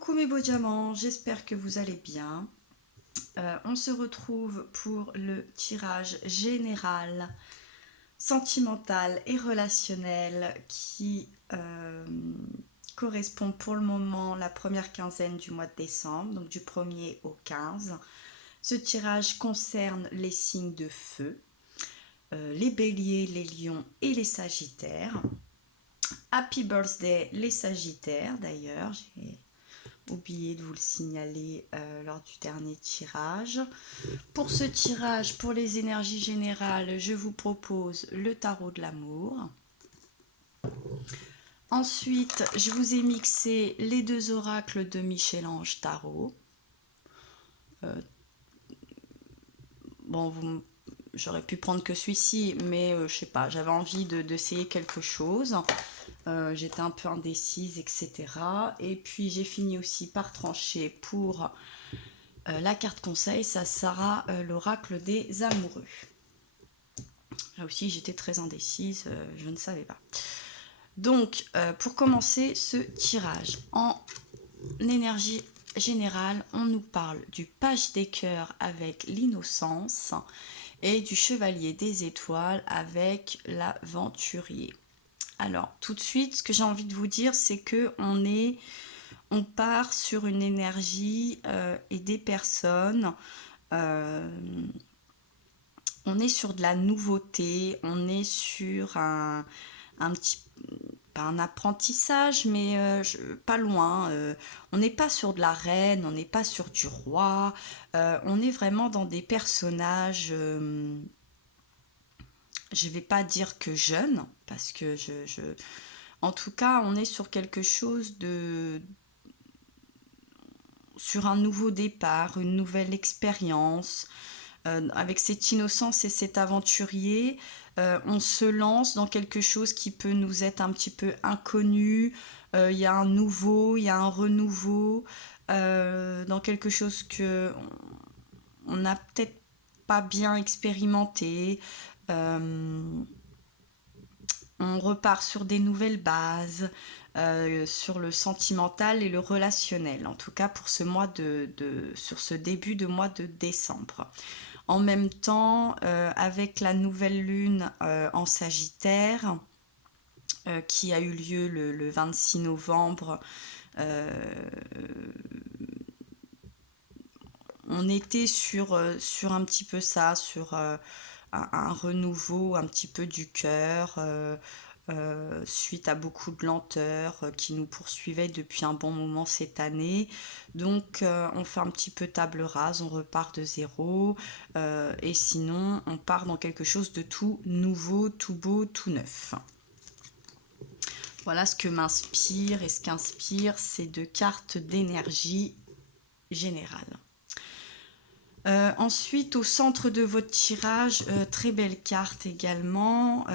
Coucou mes beaux diamants, j'espère que vous allez bien. On se retrouve pour le tirage général, sentimental et relationnel qui correspond pour le moment la première quinzaine du mois de décembre, donc du 1er au 15. Ce tirage concerne les signes de feu, les béliers, les lions et les sagittaires. Happy birthday les sagittaires d'ailleurs, j'ai oublié de vous le signaler lors du dernier tirage. Pour ce tirage, pour les énergies générales, je vous propose le tarot de l'amour. Ensuite, je vous ai mixé les deux oracles de Michel-Ange Tarot. Bon, j'aurais pu prendre que celui-ci, mais je sais pas, j'avais envie d'essayer quelque chose. J'étais un peu indécise, etc. Et puis j'ai fini aussi par trancher pour la carte conseil, ça sera l'oracle des amoureux. Là aussi j'étais très indécise, je ne savais pas. Donc pour commencer ce tirage, en énergie générale, on nous parle du page des cœurs avec l'innocence et du chevalier des étoiles avec l'aventurier. Alors tout de suite, ce que j'ai envie de vous dire, c'est que on part sur une énergie et des personnes. On est sur de la nouveauté, on est sur un petit, pas un apprentissage, mais pas loin. On n'est pas sur de la reine, on n'est pas sur du roi. On est vraiment dans des personnages. Je vais pas dire que jeunes, parce que en tout cas, on est sur quelque chose sur un nouveau départ, une nouvelle expérience. Avec cette innocence et cet aventurier, on se lance dans quelque chose qui peut nous être un petit peu inconnu. Il y a un nouveau, il y a un renouveau, dans quelque chose que on n'a peut-être pas bien expérimenté. On repart sur des nouvelles bases, sur le sentimental et le relationnel, en tout cas pour ce mois sur ce début de mois de décembre. En même temps, avec la nouvelle lune en Sagittaire, qui a eu lieu le 26 novembre, on était sur un petit peu ça, sur un renouveau un petit peu du cœur, suite à beaucoup de lenteur qui nous poursuivait depuis un bon moment cette année. Donc on fait un petit peu table rase, on repart de zéro, et sinon on part dans quelque chose de tout nouveau, tout beau, tout neuf. Voilà ce que m'inspire, et ce qu'inspire ces deux cartes d'énergie générale. Ensuite, au centre de votre tirage, très belle carte également.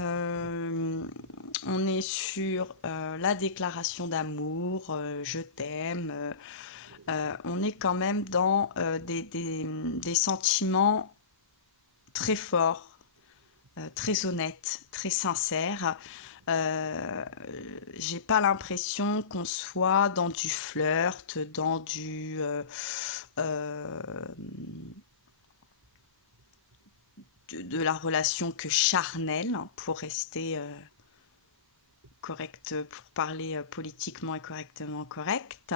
On est sur la déclaration d'amour, je t'aime. On est quand même dans des sentiments très forts, très honnêtes, très sincères. J'ai pas l'impression qu'on soit dans du flirt, dans de la relation que charnelle, pour rester correct, pour parler politiquement et correctement correct.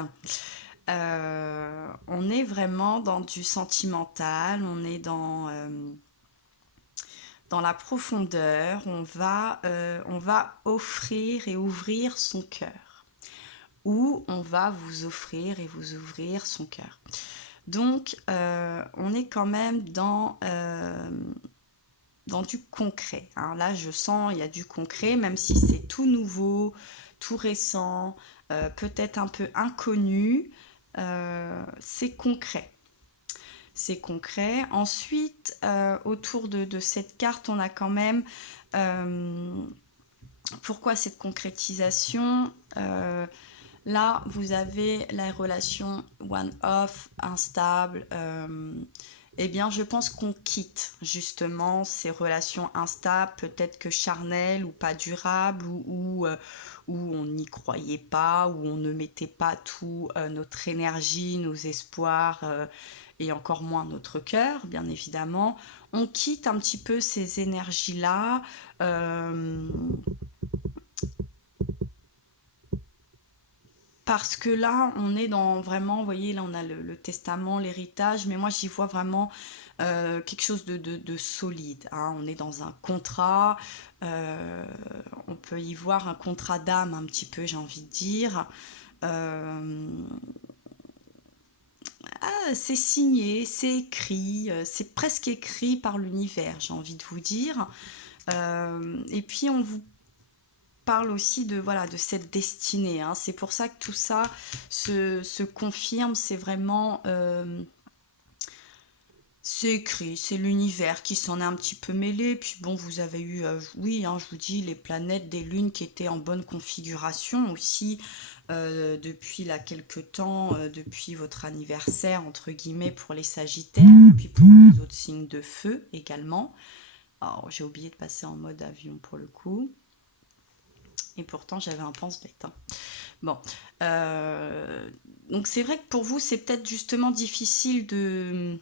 On est vraiment dans du sentimental, on est dans la profondeur, on va offrir et ouvrir son cœur. Ou on va vous offrir et vous ouvrir son cœur. Donc, on est quand même dans du concret. Hein. Là, je sens, il y a du concret, même si c'est tout nouveau, tout récent, peut-être un peu inconnu, c'est concret. C'est concret. Ensuite, autour de cette carte, on a quand même... pourquoi cette concrétisation ? Là, vous avez la relation one-off, instable, Eh bien, je pense qu'on quitte justement ces relations instables, peut-être que charnelles ou pas durables, où on n'y croyait pas, où on ne mettait pas tout notre énergie, nos espoirs et encore moins notre cœur, bien évidemment. On quitte un petit peu ces énergies-là. euh, Parce que là, on est dans vraiment, vous voyez, là on a le testament, l'héritage, mais moi j'y vois vraiment quelque chose de solide, hein. On est dans un contrat, euh, on peut y voir un contrat d'âme un petit peu, j'ai envie de dire. Euh, c'est signé, c'est écrit, c'est presque écrit par l'univers, j'ai envie de vous dire. Et puis on vous parle aussi de, voilà, de cette destinée, hein. C'est pour ça que tout ça se confirme, c'est vraiment... c'est écrit, c'est l'univers qui s'en est un petit peu mêlé. Puis bon, vous avez eu, oui, hein, je vous dis, les planètes des lunes qui étaient en bonne configuration aussi depuis là quelques temps, depuis votre anniversaire, entre guillemets, pour les Sagittaires, et puis pour les autres signes de feu également. Alors, j'ai oublié de passer en mode avion pour le coup. Et pourtant, j'avais un pense-bête, hein. Bon, donc c'est vrai que pour vous, c'est peut-être justement difficile de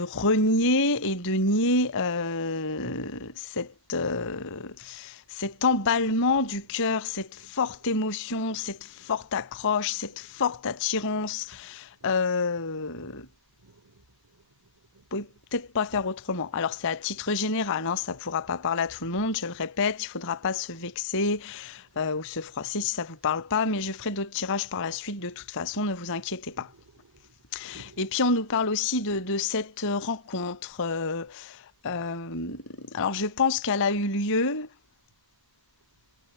renier et de nier cet emballement du cœur, cette forte émotion, cette forte accroche, cette forte attirance. Vous pouvez peut-être pas faire autrement. Alors c'est à titre général, hein, ça pourra pas parler à tout le monde, je le répète, il faudra pas se vexer ou se froisser si ça vous parle pas, mais je ferai d'autres tirages par la suite de toute façon, ne vous inquiétez pas. Et puis on nous parle aussi de cette rencontre. Alors je pense qu'elle a eu lieu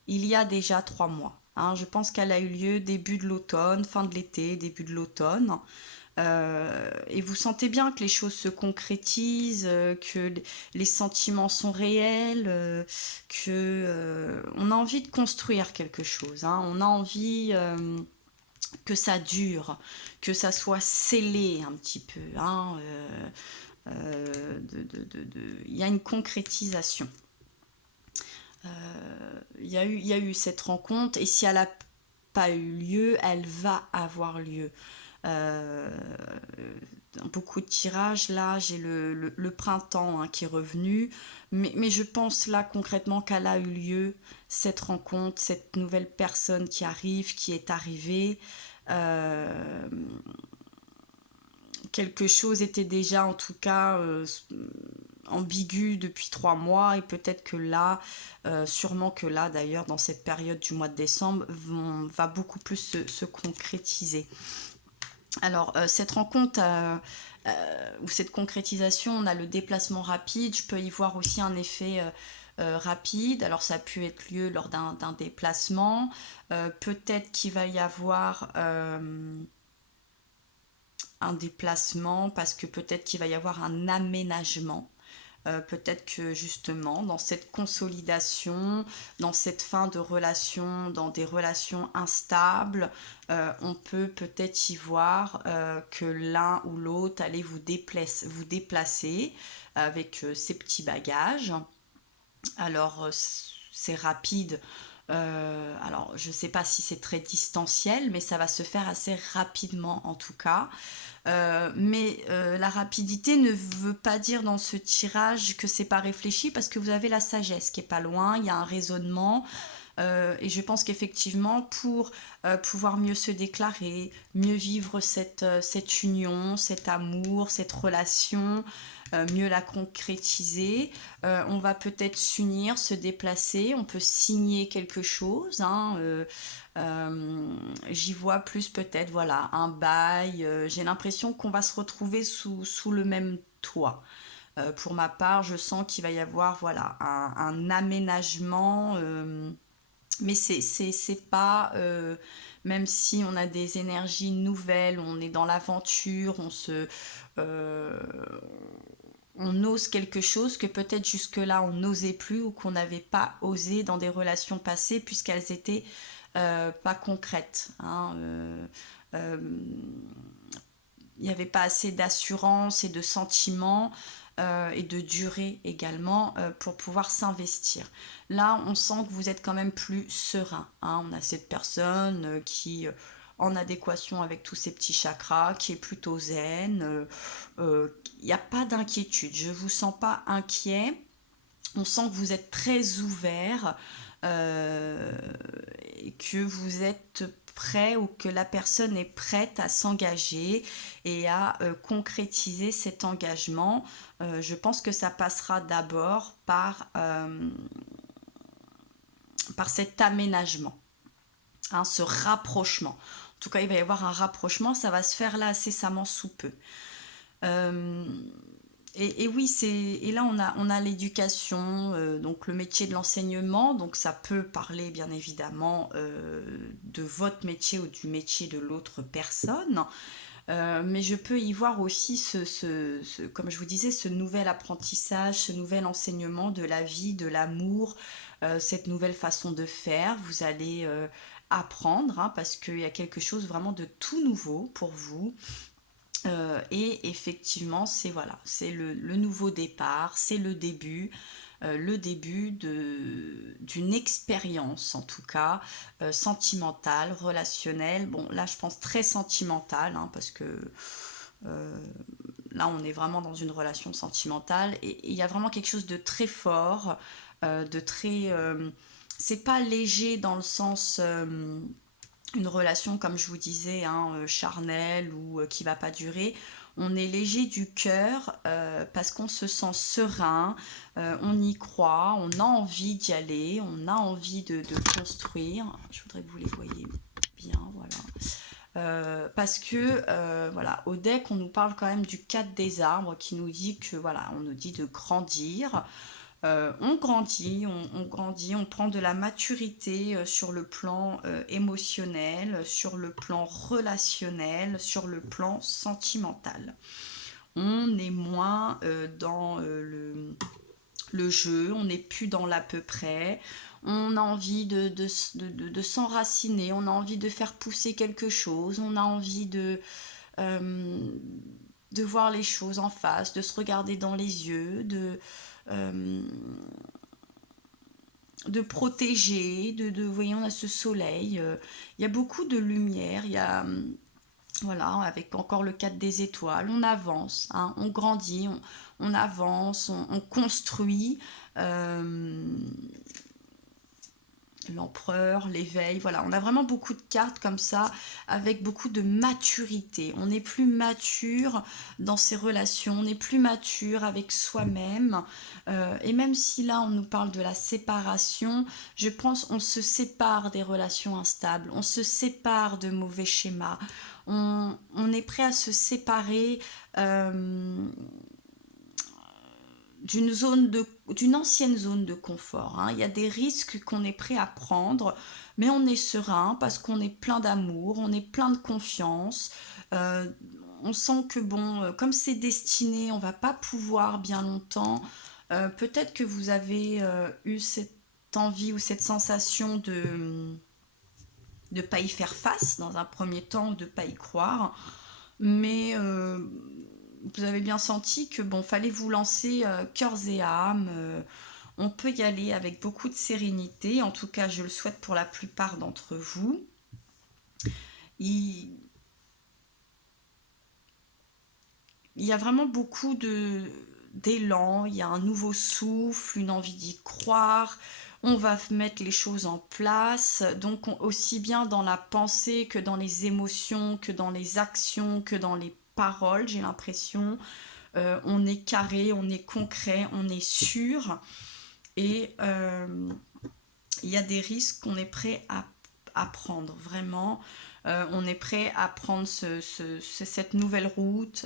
il y a déjà 3 mois, hein. Je pense qu'elle a eu lieu début de l'automne, fin de l'été, début de l'automne. Et vous sentez bien que les choses se concrétisent, que les sentiments sont réels, que on a envie de construire quelque chose, hein. On a envie que ça dure, que ça soit scellé un petit peu, hein. Il y a une concrétisation. Il y a eu cette rencontre, et si elle n'a pas eu lieu, elle va avoir lieu. Euh, dans beaucoup de tirages, là, j'ai le printemps, hein, qui est revenu, mais je pense là concrètement qu'elle a eu lieu, cette rencontre, cette nouvelle personne qui arrive, qui est arrivée. Euh, Quelque chose était déjà en tout cas ambigu depuis 3 mois, et peut-être que là, sûrement que là d'ailleurs, dans cette période du mois de décembre, va beaucoup plus se concrétiser. Alors, cette rencontre ou cette concrétisation, on a le déplacement rapide. Je peux y voir aussi un effet rapide. Alors, ça a pu être lieu lors d'un déplacement. Peut-être qu'il va y avoir un déplacement parce que peut-être qu'il va y avoir un aménagement. Peut-être que justement, dans cette consolidation, dans cette fin de relation, dans des relations instables, on peut peut-être y voir que l'un ou l'autre allait vous déplacer avec ses petits bagages. Alors, c'est rapide. Alors, je ne sais pas si c'est très distanciel, mais ça va se faire assez rapidement en tout cas. Mais la rapidité ne veut pas dire dans ce tirage que c'est pas réfléchi, parce que vous avez la sagesse qui est pas loin, il y a un raisonnement. Et je pense qu'effectivement, pour pouvoir mieux se déclarer, mieux vivre cette union, cet amour, cette relation, mieux la concrétiser, on va peut-être s'unir, se déplacer, on peut signer quelque chose, hein. J'y vois plus peut-être, voilà, un bail. J'ai l'impression qu'on va se retrouver sous le même toit. Pour ma part, je sens qu'il va y avoir, voilà, un aménagement. Mais c'est pas, même si on a des énergies nouvelles, on est dans l'aventure, euh, on ose quelque chose que peut-être jusque-là on n'osait plus, ou qu'on n'avait pas osé dans des relations passées, puisqu'elles étaient pas concrètes, hein. Euh, il n'y avait pas assez d'assurance et de sentiments et de durée également pour pouvoir s'investir. Là, on sent que vous êtes quand même plus serein, hein. On a cette personne qui en adéquation avec tous ces petits chakras, qui est plutôt zen. Il n'y a pas d'inquiétude, je ne vous sens pas inquiet. On sent que vous êtes très ouvert et que vous êtes prêt ou que la personne est prête à s'engager et à concrétiser cet engagement. Je pense que ça passera d'abord par cet aménagement, hein, ce rapprochement. En tout cas, il va y avoir un rapprochement, ça va se faire là incessamment sous peu. Et oui, et là on a l'éducation, donc le métier de l'enseignement, donc ça peut parler bien évidemment de votre métier ou du métier de l'autre personne, mais je peux y voir aussi comme je vous disais, ce nouvel apprentissage, ce nouvel enseignement de la vie, de l'amour, cette nouvelle façon de faire. Vous allez apprendre, hein, parce qu'il y a quelque chose vraiment de tout nouveau pour vous. Et effectivement, c'est voilà, c'est le nouveau départ, c'est le début d'une expérience en tout cas, sentimentale, relationnelle. Bon, là je pense très sentimentale, hein, parce que euh, là on est vraiment dans une relation sentimentale et il y a vraiment quelque chose de très fort, de très... c'est pas léger dans le sens... une relation, comme je vous disais, hein, charnelle ou qui va pas durer. On est léger du cœur parce qu'on se sent serein, on y croit, on a envie d'y aller, on a envie de construire. Je voudrais que vous les voyez bien, voilà. Parce que voilà, au deck on nous parle quand même du 4 des arbres qui nous dit que voilà, on nous dit de grandir. On grandit, on grandit, on prend de la maturité sur le plan émotionnel, sur le plan relationnel, sur le plan sentimental. On est moins dans le jeu, on n'est plus dans l'à peu près. On a envie de s'enraciner, on a envie de faire pousser quelque chose, on a envie euh, de voir les choses en face, de se regarder dans les yeux, euh, de protéger, vous voyez, on a ce soleil, il y a beaucoup de lumière, il y a, voilà, avec encore le 4 des étoiles, on avance, hein, on grandit, on avance, on construit, euh, l'empereur, l'éveil, voilà, on a vraiment beaucoup de cartes comme ça, avec beaucoup de maturité. On est plus mature dans ses relations, on est plus mature avec soi-même. Et même si là, on nous parle de la séparation, je pense on se sépare des relations instables, on se sépare de mauvais schémas, on est prêt à se séparer d'une ancienne zone de confort, hein. Il y a des risques qu'on est prêt à prendre, mais on est serein parce qu'on est plein d'amour, on est plein de confiance. Euh, on sent que bon, comme c'est destiné, on va pas pouvoir bien longtemps. Peut-être que vous avez eu cette envie ou cette sensation de ne pas y faire face dans un premier temps, de ne pas y croire. Mais vous avez bien senti que bon, fallait vous lancer cœurs et âme. On peut y aller avec beaucoup de sérénité. En tout cas, je le souhaite pour la plupart d'entre vous. Il y a vraiment beaucoup d'élan, il y a un nouveau souffle, une envie d'y croire. On va mettre les choses en place, donc aussi bien dans la pensée que dans les émotions, que dans les actions, que dans les paroles, j'ai l'impression. On est carré, on est concret, on est sûr. Et il y a des risques qu'on est prêt à prendre, vraiment. On est prêt à prendre cette nouvelle route.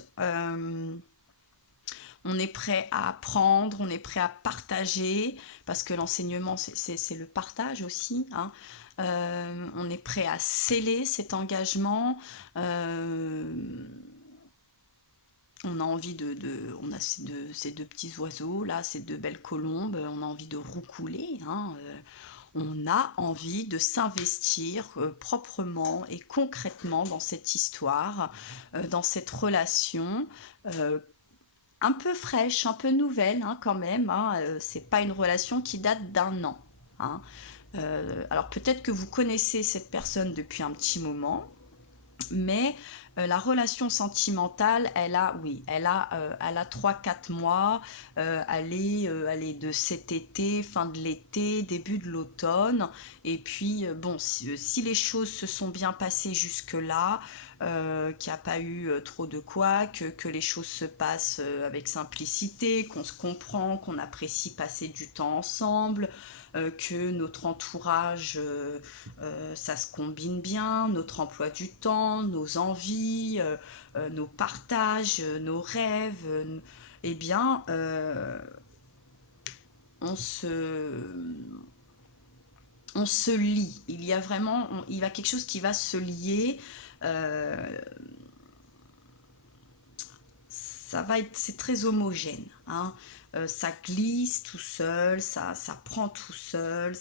On est prêt à apprendre, on est prêt à partager, parce que l'enseignement, c'est le partage aussi, hein. On est prêt à sceller cet engagement. On a envie on a ces deux petits oiseaux là, ces deux belles colombes, on a envie de roucouler, hein. on a envie de s'investir proprement et concrètement dans cette histoire, dans cette relation un peu fraîche, un peu nouvelle hein, quand même. Hein, c'est pas une relation qui date d'un an. Hein. Alors peut-être que vous connaissez cette personne depuis un petit moment, mais la relation sentimentale, elle a 3-4 mois, elle est de cet été, fin de l'été, début de l'automne, et puis bon, si les choses se sont bien passées jusque-là, qu'il n'y a pas eu trop de couacs, que les choses se passent avec simplicité, qu'on se comprend, qu'on apprécie passer du temps ensemble, que notre entourage, ça se combine bien, notre emploi du temps, nos envies, nos partages, nos rêves, eh bien, on se, on se lie. Il y a vraiment, il y a quelque chose qui va se lier. Ça va être, c'est très homogène. Hein. Ça glisse tout seul, ça prend tout seul,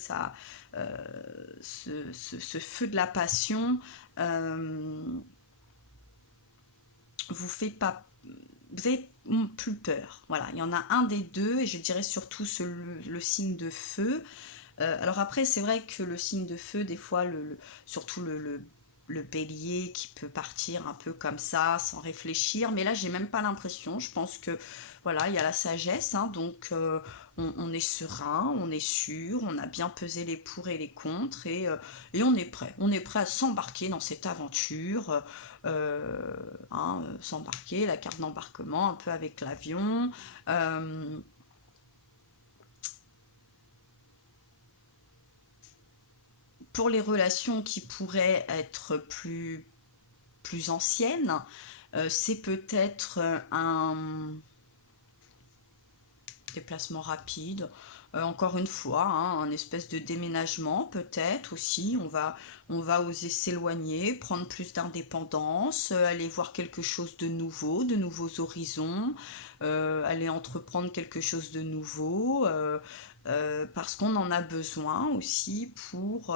ce feu de la passion vous fait pas, vous avez plus peur. Voilà, il y en a un des deux et je dirais surtout le signe de feu. Alors après, c'est vrai que le signe de feu, des fois, surtout le bélier qui peut partir un peu comme ça, sans réfléchir. Mais là, j'ai même pas l'impression. Je pense que, voilà, il y a la sagesse. Hein, donc, on est serein, on est sûr, on a bien pesé les pour et les contre. Et on est prêt. On est prêt à s'embarquer dans cette aventure. Hein, s'embarquer, la carte d'embarquement, un peu avec l'avion. Pour les relations qui pourraient être plus anciennes, c'est peut-être un déplacement rapide. Encore une fois, hein, un espèce de déménagement peut-être aussi. On va oser s'éloigner, prendre plus d'indépendance, aller voir quelque chose de nouveau, de nouveaux horizons, aller entreprendre quelque chose de nouveau, parce qu'on en a besoin aussi pour...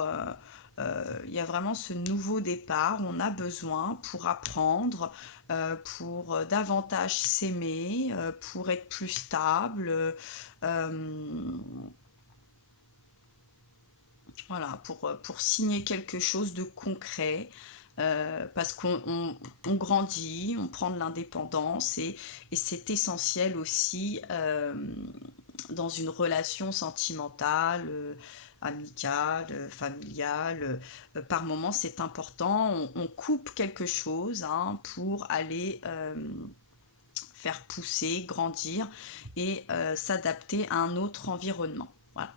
il y a vraiment ce nouveau départ, on a besoin pour apprendre, pour davantage s'aimer, pour être plus stable, voilà, pour signer quelque chose de concret, parce qu'on grandit, on prend de l'indépendance et c'est essentiel aussi dans une relation sentimentale, amicale, familiale. Par moment, c'est important, on coupe quelque chose hein, pour aller faire pousser, grandir et s'adapter à un autre environnement. Voilà.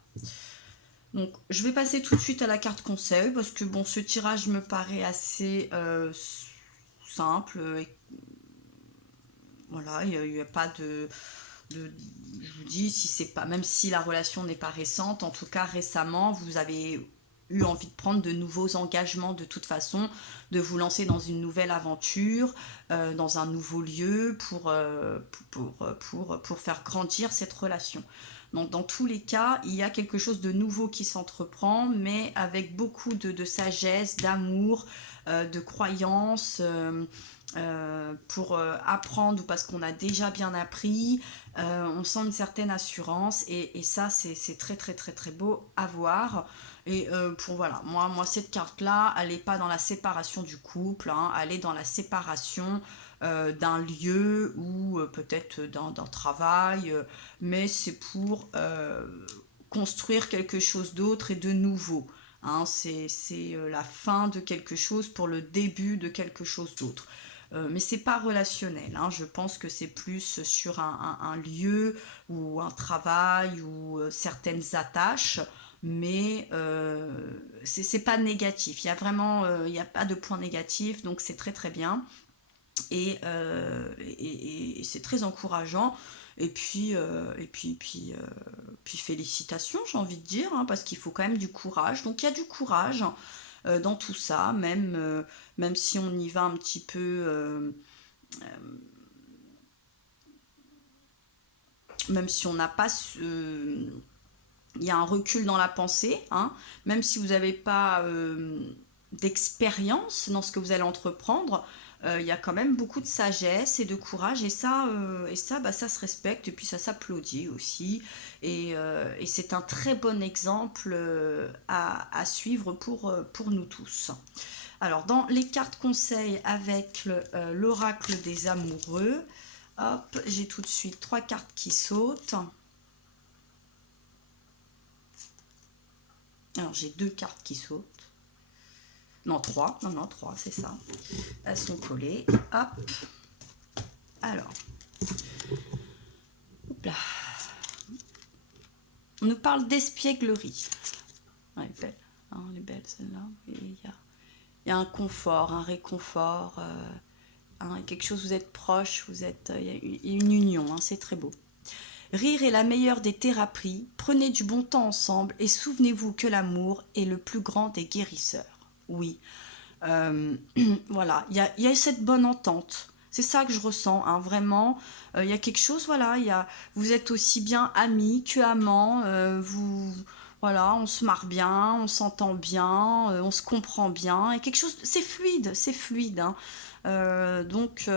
Donc, je vais passer tout de suite à la carte conseil parce que bon, ce tirage me paraît assez simple. Voilà, il n'y a pas je vous dis, si c'est pas, même si la relation n'est pas récente, en tout cas récemment, vous avez eu envie de prendre de nouveaux engagements de toute façon, de vous lancer dans une nouvelle aventure, dans un nouveau lieu pour faire grandir cette relation. Donc dans tous les cas, il y a quelque chose de nouveau qui s'entreprend, mais avec beaucoup de sagesse, d'amour, de croyance, pour apprendre ou parce qu'on a déjà bien appris. On sent une certaine assurance et ça c'est très très très très beau à voir. Et pour voilà, moi cette carte là, elle n'est pas dans la séparation du couple, hein, elle est dans la séparation d'un lieu ou peut-être d'un travail, mais c'est pour construire quelque chose d'autre et de nouveau. Hein, c'est la fin de quelque chose pour le début de quelque chose d'autre. Mais c'est pas relationnel. Hein. Je pense que c'est plus sur un lieu ou un travail ou certaines attaches, mais c'est pas négatif. Il y a vraiment, il n'y a pas de point négatif, donc c'est très très bien et c'est très encourageant. Puis félicitations, j'ai envie de dire, hein, parce qu'il faut quand même du courage. Donc il y a du courage dans tout ça, même si on y va un petit peu, même si on n'a pas il y a un recul dans la pensée, hein, même si vous n'avez pas d'expérience dans ce que vous allez entreprendre, il y a quand même beaucoup de sagesse et de courage, et ça, bah, ça se respecte, et puis ça s'applaudit aussi, et c'est un très bon exemple à suivre pour nous tous. Alors, dans les cartes conseils avec l'oracle des amoureux, hop, j'ai tout de suite 3 cartes qui sautent. Alors, j'ai 2 cartes qui sautent. Non, 3. Non, 3, c'est ça. Elles sont collées. Hop. Alors. Hop là. On nous parle d'espièglerie. Elle est belle. Hein, elle est belle, celle-là. Il y a un confort, un réconfort. Hein, quelque chose, vous êtes proche, il y a une union. Hein, c'est très beau. Rire est la meilleure des thérapies. Prenez du bon temps ensemble et souvenez-vous que l'amour est le plus grand des guérisseurs. Oui, voilà, il y a cette bonne entente. C'est ça que je ressens, hein, vraiment. Il y a quelque chose, voilà, vous êtes aussi bien amis que amants. Voilà, on se marre bien, on s'entend bien, on se comprend bien. Et quelque chose, c'est fluide. Hein. Donc,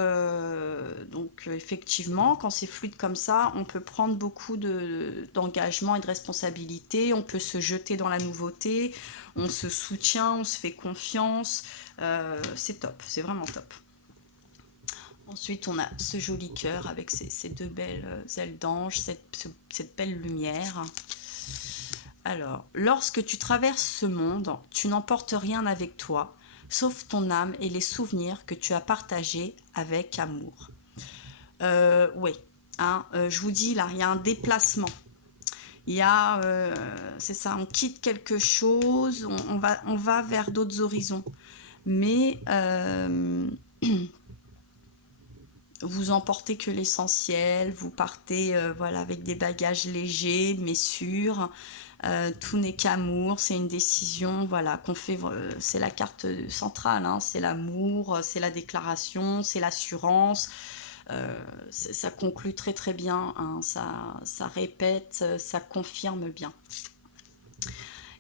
effectivement, quand c'est fluide comme ça, on peut prendre beaucoup d'engagement et de responsabilité, on peut se jeter dans la nouveauté, on se soutient, on se fait confiance, c'est top, c'est vraiment top. Ensuite, on a ce joli cœur avec ces 2 belles ailes d'ange, cette belle lumière. Alors, lorsque tu traverses ce monde, tu n'emportes rien avec toi, sauf ton âme et les souvenirs que tu as partagés avec amour. Oui, hein, je vous dis là, il y a un déplacement. Il y a, c'est ça, on quitte quelque chose, on va vers d'autres horizons. Mais vous emportez que l'essentiel, vous partez voilà, avec des bagages légers mais sûrs. Tout n'est qu'amour, c'est une décision, voilà, qu'on fait, c'est la carte centrale, hein, c'est l'amour, c'est la déclaration, c'est l'assurance, ça conclut très très bien, hein, ça répète, ça confirme bien.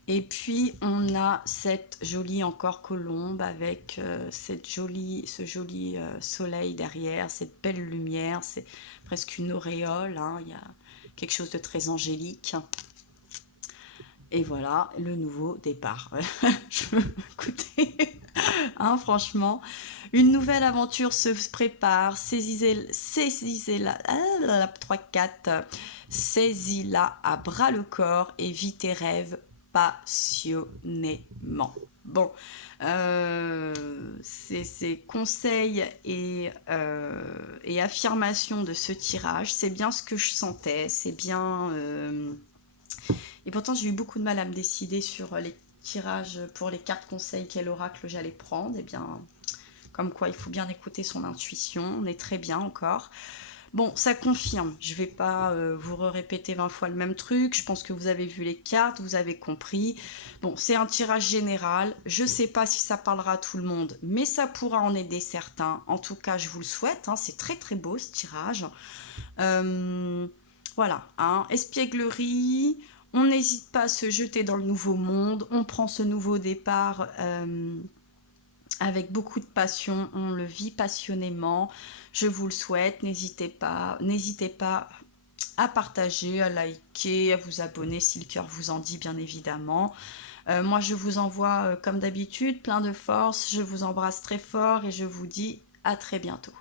Et puis on a cette jolie encore colombe avec ce joli soleil derrière, cette belle lumière, c'est presque une auréole, hein, il y a quelque chose de très angélique. Et voilà, le nouveau départ. Écoutez, hein, franchement, une nouvelle aventure se prépare. Saisis-la, 3-4, saisis-la à bras le corps et vis tes rêves passionnément. Bon, ces conseils et affirmations de ce tirage, c'est bien ce que je sentais, c'est bien... Et pourtant, j'ai eu beaucoup de mal à me décider sur les tirages pour les cartes conseils, quel oracle j'allais prendre. Et bien, comme quoi, il faut bien écouter son intuition. On est très bien encore. Bon, ça confirme. Je ne vais pas vous répéter 20 fois le même truc. Je pense que vous avez vu les cartes, vous avez compris. Bon, c'est un tirage général. Je ne sais pas si ça parlera à tout le monde, mais ça pourra en aider certains. En tout cas, je vous le souhaite. Hein. C'est très très beau ce tirage. Voilà, hein. Espièglerie. On n'hésite pas à se jeter dans le nouveau monde. On prend ce nouveau départ avec beaucoup de passion. On le vit passionnément. Je vous le souhaite. N'hésitez pas à partager, à liker, à vous abonner si le cœur vous en dit, bien évidemment. Moi, je vous envoie, comme d'habitude, plein de force. Je vous embrasse très fort et je vous dis à très bientôt.